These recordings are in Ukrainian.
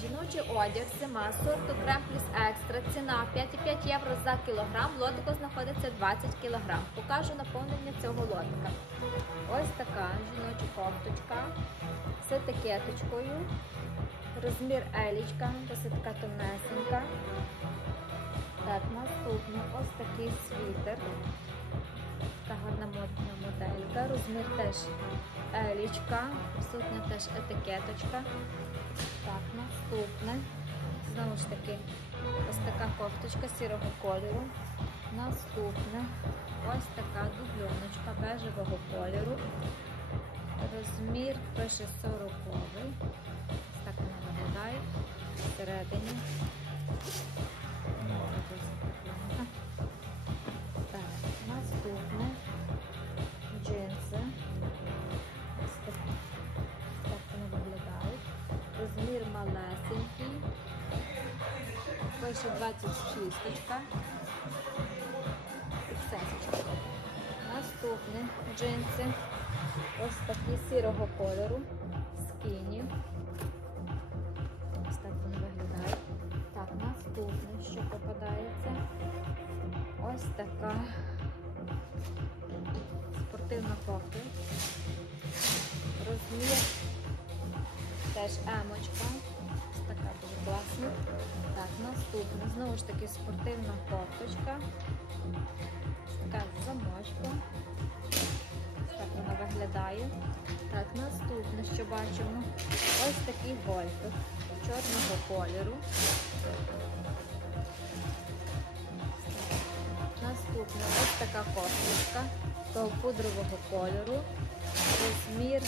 Жіночий одяг зима сорту Кремпліс Екстра. Ціна 5,5 євро за кілограм. Лотико знаходиться 20 кілограм. Покажу наповнення цього лотика. Ось така жіноча кофточка з етикеточкою. Розмір елічка, досить така тонесенька. Так, наступно ось такий світер. Така гарна модна моделька. Розмір теж елічка. Присутня теж етикеточка. Так, наступне. Знову ж таки, ось така кофточка сірого кольору. Наступне ось така дубльоночка бежевого кольору. Розмір пише 40 Так вона виглядає всередині. Малесенький. Пише 26. Іксесочка. Наступне джинси. Ось такі сірого кольору. Скіні. Ось так вони виглядають. Так, наступне, що попадається. Ось така спортивна кофта. Розмір теж емочка. Класна. Так, наступне. Знову ж таки спортивна кофточка. Така з замочком. Так вона виглядає. Так, наступне, що бачимо, ось такий гольфик чорного кольору. Наступне ось така кофточка того пудрового кольору. Розмір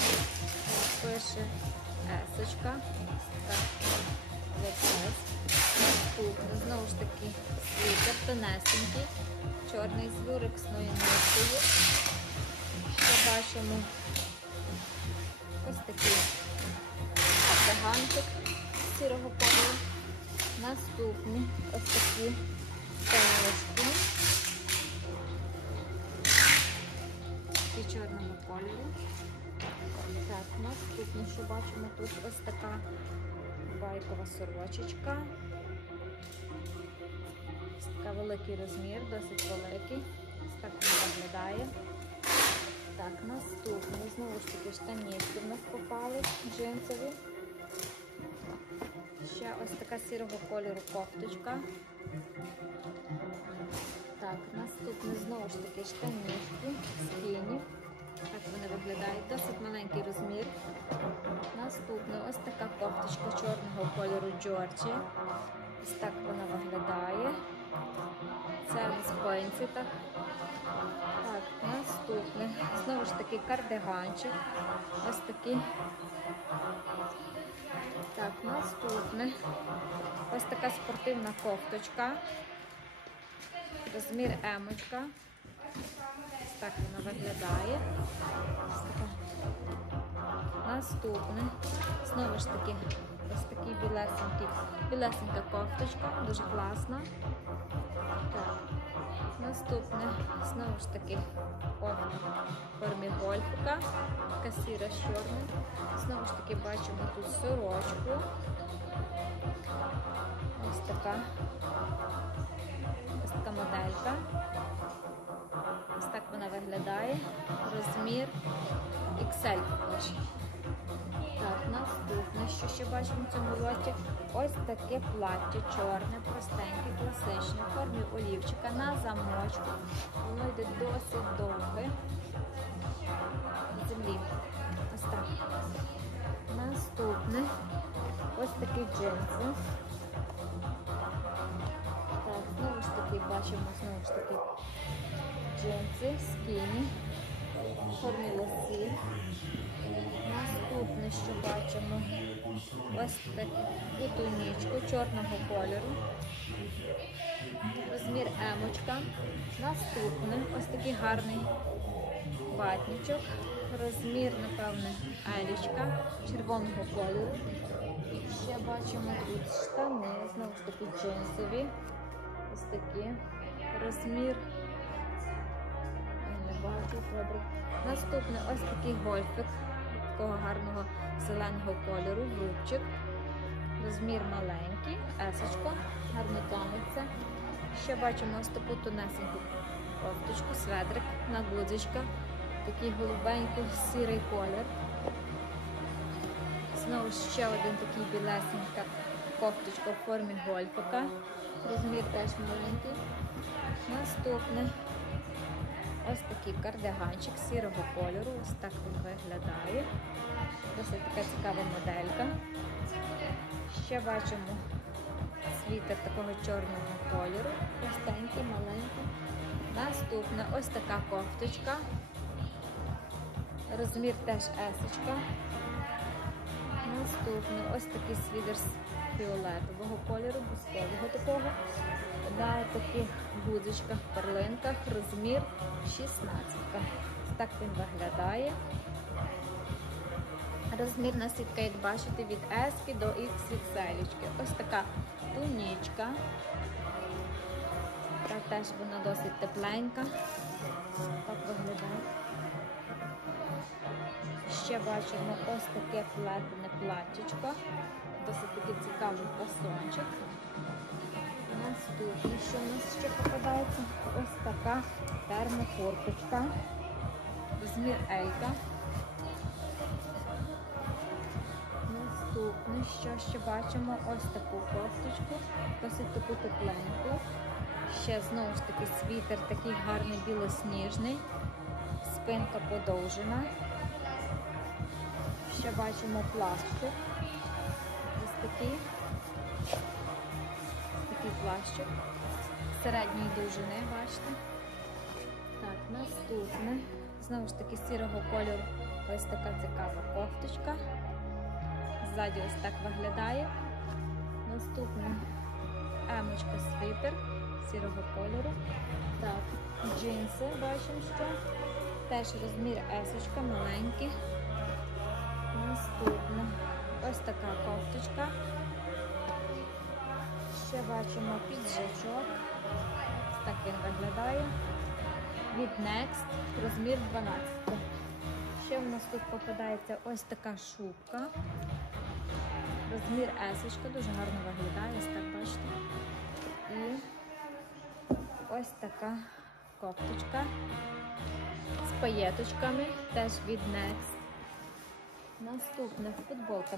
пише есочка. Знову ж таки, світер тонесенький, чорний з люрексною ниткою. Ще бачимо ось такий кардиганчик сірого кольору. Наступні ось такі стелочки. І чорного кольору. Так, наступне, що бачимо, тут ось така байкова сорочечка. Ось така великий розмір, досить великий. Ось так вона виглядає. Так, наступне, знову ж таки штанівки в нас попали, джинсові. Ще ось така сірого кольору кофточка. Так, наступне знову ж таки штанівки, скіні. Джорджі. Ось так вона виглядає. Це в спинці так. Так, наступне. Знову ж таки кардиганчик. Ось такий. Так, наступне. Ось така спортивна кофточка. Розмір емочка. Ось так вона виглядає. Наступне. Знову ж таки, ось такий білесенький, білесенька кофточка, дуже класна. Так. Наступне, знову ж таки, кофта в формі гольфика, така сіра з. Знову ж таки бачимо тут сорочку. Ось така. Ось така моделька. Ось так вона виглядає. Розмір XL наступне, що ще бачимо в цьому лоті, ось таке плаття чорне, простеньке, класичне, в формі олівчика на замочку. Воно йде досить довге. Землі. Ось так. Наступне ось такі джинси. Так, знову ж таки бачимо, знову ж таки джинси, скіні, формі лосі. Наступне, що бачимо, ось таку тунічку чорного кольору. Розмір емочка. Наступне ось такий гарний ватничок. Розмір, напевне, елічка червоного кольору. І Ще бачимо тут штани, знову ж таки джинсові. Ось такі. Розмір. Бачу, добре. Наступне ось такий гольфик такого гарного зеленого кольору, рубчик. розмір маленький, есочко, гарно тонеться. Ще бачимо ось таку тонесеньку кофточку, сведрик на гудзичках, такий голубенький сірий колір. Знову ще один такий білесенька кофточка в формі гольфика. Розмір теж маленький. Наступне ось такий кардиганчик сірого кольору. Ось так він виглядає. Досить така цікава моделька. Ще бачимо світер такого чорного кольору. Простенький, маленький. Наступна ось така кофточка. Розмір теж есочка. Наступний ось такий свідер з фіолетового кольору, бускового такого. Таких гудзичках, перлинках, розмір 16. Так він виглядає. Розмірна сітка, як бачите, від S до XXL. Ось така тунічка. Та теж вона досить тепленька. Так виглядає. Ще бачимо ось таке плетене платтячко. Досить такий цікавий фасончик. Наступне, що у нас ще попадається? Ось така термокурточка. Розмір Елька. Наступне, що ще бачимо, ось таку кофточку, досить таку тепленьку. Ще знову ж таки світер, такий гарний білосніжний, спинка подовжена. Ще бачимо плащик. Ось такий. Плащик. Середньої довжини, бачите. Так, наступне. Знову ж таки сірого кольору ось така цікава кофточка. Ззаді ось так виглядає. Наступне емочка свитер сірого кольору. Так, джинси бачимо, що. Теж розмір есочка маленький. Наступна ось така кофточка. Ще бачимо піджачок. Так він виглядає. Від Next, розмір 12. Ще в нас тут попадається ось така шубка. Розмір есочка, дуже гарно виглядає, ось так бачите. І ось така кофточка з паєточками, теж від Next. Наступна футболка